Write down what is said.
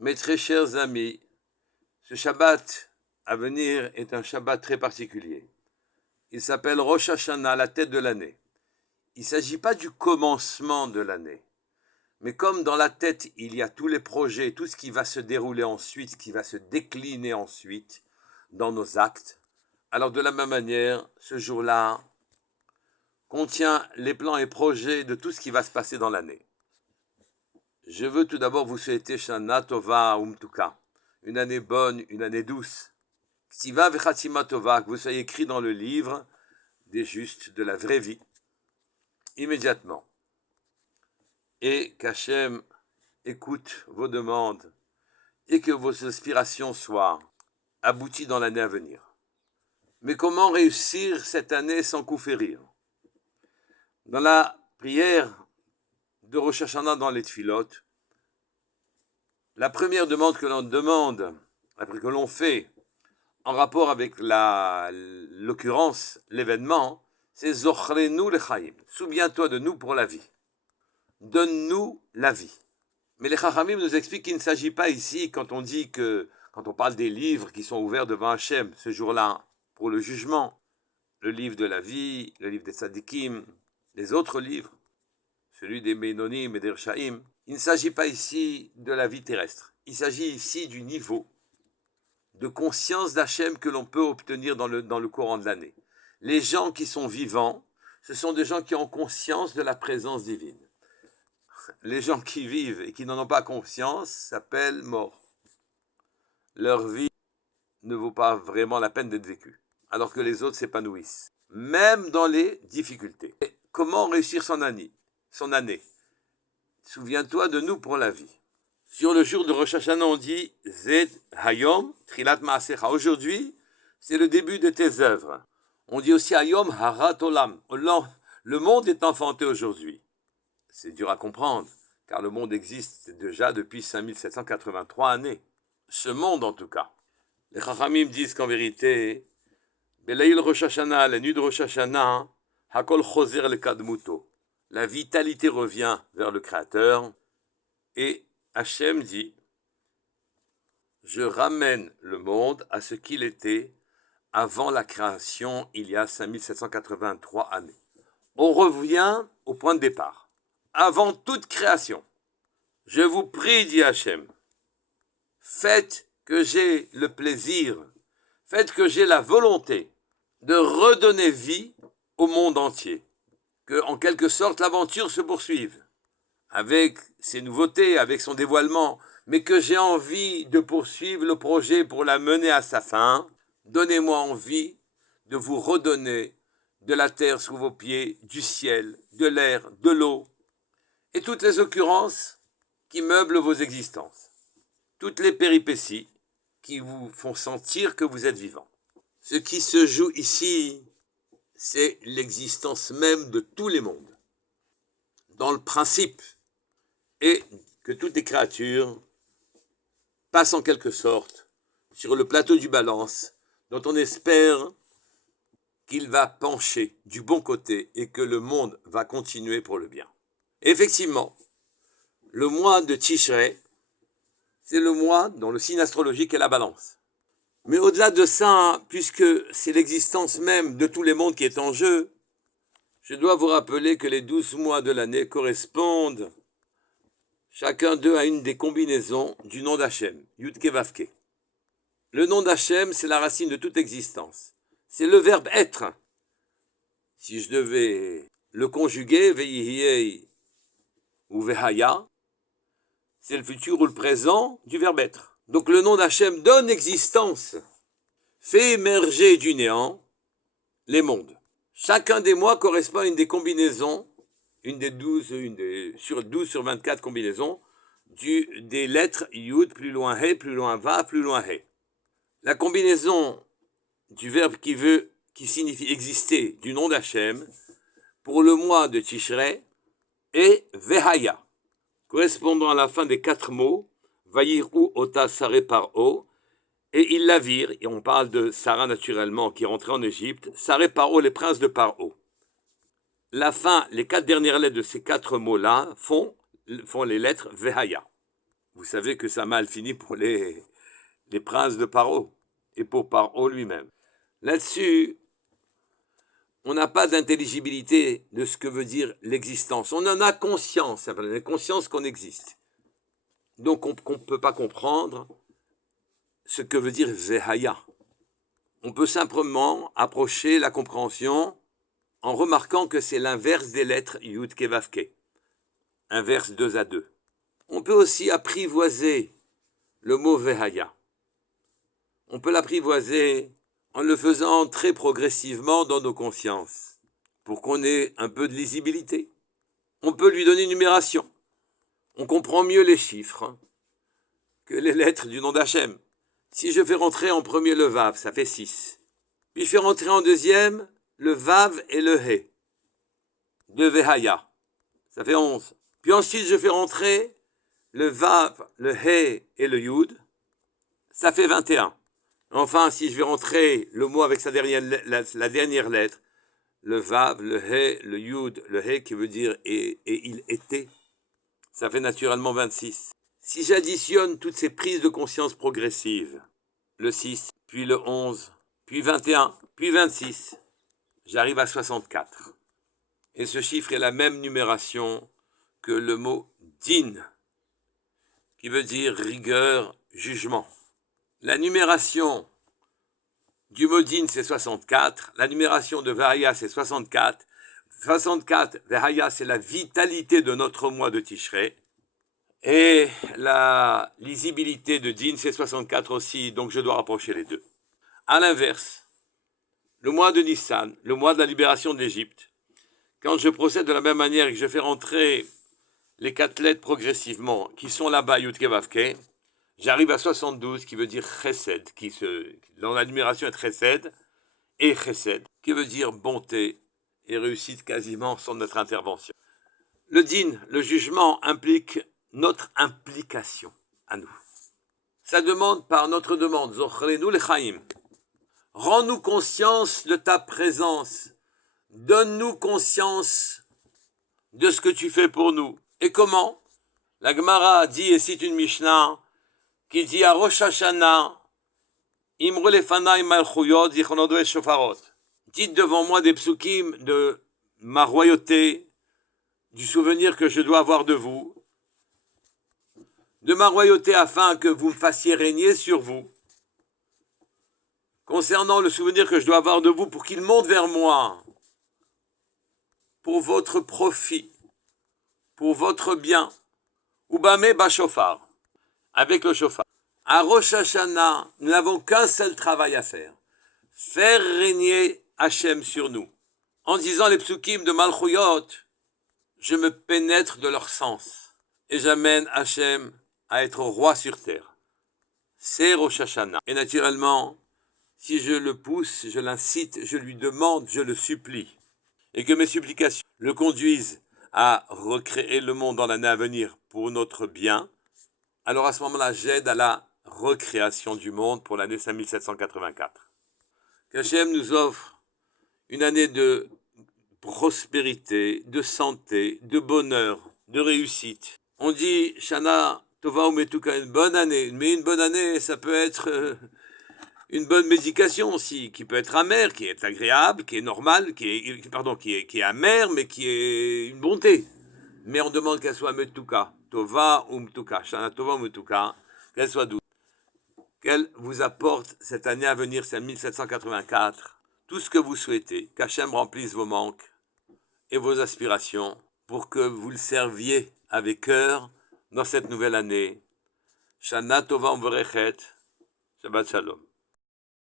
Mes très chers amis, ce Shabbat à venir est un Shabbat très particulier. Il s'appelle Rosh Hashanah, la tête de l'année. Il ne s'agit pas du commencement de l'année, mais comme dans la tête il y a tous les projets, tout ce qui va se dérouler ensuite, ce qui va se décliner ensuite dans nos actes, alors de la même manière, ce jour-là contient les plans et projets de tout ce qui va se passer dans l'année. Je veux tout d'abord vous souhaiter Shana Tova Umtuka, une année bonne, une année douce. Ktiva Vechatima Tova, que vous soyez écrit dans le livre des justes, de la vraie vie, immédiatement. Et qu'Hachem écoute vos demandes et que vos aspirations soient abouties dans l'année à venir. Mais comment réussir cette année sans coup férir? Dans la prière de Rosh Hashanah dans les Tfilot, la première demande que l'on demande, que l'on fait en rapport avec l'occurrence, l'événement, c'est Zochrenu lechaim. Souviens-toi de nous pour la vie. Donne-nous la vie. Mais les Chachamim nous expliquent qu'il ne s'agit pas ici, quand on parle des livres qui sont ouverts devant Hachem ce jour-là pour le jugement, le livre de la vie, le livre des Tzadikim, les autres livres, celui des Meinonim et des Rishaim, il ne s'agit pas ici de la vie terrestre. Il s'agit ici du niveau de conscience d'Hachem que l'on peut obtenir dans le courant de l'année. Les gens qui sont vivants, ce sont des gens qui ont conscience de la présence divine. Les gens qui vivent et qui n'en ont pas conscience s'appellent morts. Leur vie ne vaut pas vraiment la peine d'être vécue, alors que les autres s'épanouissent, même dans les difficultés. Et comment réussir son année? Souviens-toi de nous pour la vie. Sur le jour de Rosh Hashanah, on dit Zed Hayom Trilat Maasecha. Aujourd'hui, c'est le début de tes œuvres. On dit aussi Hayom Harat Olam. Le monde est enfanté aujourd'hui. C'est dur à comprendre, car le monde existe déjà depuis 5783 années. Ce monde, en tout cas. Les Chachamim disent qu'en vérité, Belaïl Rosh Hashanah, la nuit de Rosh Hashanah, Hakol Choser le Kadmuto. La vitalité revient vers le Créateur, et Hachem dit, je ramène le monde à ce qu'il était avant la création, il y a 5783 années. On revient au point de départ, avant toute création. Je vous prie, dit Hachem, faites que j'ai le plaisir, faites que j'ai la volonté de redonner vie au monde entier, que en quelque sorte l'aventure se poursuive, avec ses nouveautés, avec son dévoilement, mais que j'ai envie de poursuivre le projet pour la mener à sa fin. Donnez-moi envie de vous redonner de la terre sous vos pieds, du ciel, de l'air, de l'eau, et toutes les occurrences qui meublent vos existences, toutes les péripéties qui vous font sentir que vous êtes vivant. Ce qui se joue ici, c'est l'existence même de tous les mondes, dans le principe, et que toutes les créatures passent en quelque sorte sur le plateau du balance, dont on espère qu'il va pencher du bon côté et que le monde va continuer pour le bien. Et effectivement, le mois de Tishrei, c'est le mois dont le signe astrologique est la balance. Mais au-delà de ça, puisque c'est l'existence même de tous les mondes qui est en jeu, je dois vous rappeler que les 12 mois de l'année correspondent chacun d'eux à une des combinaisons du nom d'Hachem, Yudke Vavke. Le nom d'Hachem, c'est la racine de toute existence. C'est le verbe être. Si je devais le conjuguer, Veihiei ou Vehaya, c'est le futur ou le présent du verbe être. Donc le nom d'Hachem donne existence, fait émerger du néant les mondes. Chacun des mois correspond à une des combinaisons, sur 12 sur 24 combinaisons, des lettres Yud, plus loin He, plus loin Va, plus loin He. La combinaison du verbe qui signifie exister du nom d'Hachem pour le mois de Tishrei est Vehaya, correspondant à la fin des 4 mots Vayiru Ota Sare Paro, et ils la virent, et on parle de Sarah naturellement qui est rentrée en Égypte, Sare Paro, les princes de Paro. La fin, les 4 dernières lettres de ces 4 mots-là font les lettres Vehaya. Vous savez que ça a mal fini pour les princes de Paro et pour Paro lui-même. Là-dessus, on n'a pas d'intelligibilité de ce que veut dire l'existence. On en a conscience, on a conscience qu'on existe. Donc on ne peut pas comprendre ce que veut dire Vehaya. On peut simplement approcher la compréhension en remarquant que c'est l'inverse des lettres Yud Ke Vav Ke, inverse 2 à 2. On peut aussi apprivoiser le mot Vehaya. On peut l'apprivoiser en le faisant très progressivement dans nos consciences, pour qu'on ait un peu de lisibilité. On peut lui donner une numération. On comprend mieux les chiffres que les lettres du nom d'Hachem. Si je fais rentrer en premier le Vav, ça fait 6. Puis je fais rentrer en deuxième le Vav et le He, de Vehaya, ça fait 11. Puis ensuite je fais rentrer le Vav, le He et le Yud, ça fait 21. Enfin, si je vais rentrer le mot avec la dernière lettre, le Vav, le He, le Yud, le He qui veut dire et il était, ça fait naturellement 26. Si j'additionne toutes ces prises de conscience progressives, le 6, puis le 11, puis 21, puis 26, j'arrive à 64. Et ce chiffre est la même numération que le mot din, qui veut dire rigueur, jugement. La numération du mot din, c'est 64. La numération de Vehaya, c'est 64. 64, Vehaya, c'est la vitalité de notre mois de Tishrei. Et la lisibilité de din, c'est 64 aussi, donc je dois rapprocher les deux. À l'inverse, le mois de Nissan, le mois de la libération de l'Égypte, quand je procède de la même manière et que je fais rentrer les 4 lettres progressivement, qui sont là-bas, Yud Ke Vav Ke, j'arrive à 72, qui veut dire Chesed, dans la numération est Chesed, et Chesed, qui veut dire bonté, et réussite quasiment sans notre intervention. Le din, le jugement, implique notre implication à nous. Ça demande par notre demande, Zochrenu lechaim. Rends-nous conscience de ta présence. Donne-nous conscience de ce que tu fais pour nous. Et comment? La Gemara dit et cite une Mishnah qui dit à Rosh Hashanah, Imru lefanai malchuyot zichronodo et shofarot. Dites devant moi des psukim de ma royauté, du souvenir que je dois avoir de vous, de ma royauté afin que vous me fassiez régner sur vous. Concernant le souvenir que je dois avoir de vous pour qu'il monte vers moi, pour votre profit, pour votre bien, Ubame Bashofar, avec le chauffard. À Rosh Hashanah, nous n'avons qu'un seul travail à faire régner Hachem sur nous. En disant les psukim de Malchuyot, je me pénètre de leur sens et j'amène Hachem à être roi sur terre. C'est Rosh Hashanah. Et naturellement, si je le pousse, je l'incite, je lui demande, je le supplie, et que mes supplications le conduisent à recréer le monde dans l'année à venir pour notre bien, alors à ce moment-là, j'aide à la recréation du monde pour l'année 5784. Qu'Hachem nous offre une année de prospérité, de santé, de bonheur, de réussite. On dit Shana Tova Umetuka, une bonne année, mais une bonne année, ça peut être une bonne médication aussi, qui peut être amère, qui est agréable, qui est normale, qui est amère, mais qui est une bonté. Mais on demande qu'elle soit Metuka, Tova Umtuka, Shana Tova Umetuka, qu'elle soit douce. Qu'elle vous apporte cette année à venir, c'est 1784, tout ce que vous souhaitez, qu'Hachem remplisse vos manques et vos aspirations pour que vous le serviez avec cœur dans cette nouvelle année. Shana Tova Umverechet, Shabbat Shalom.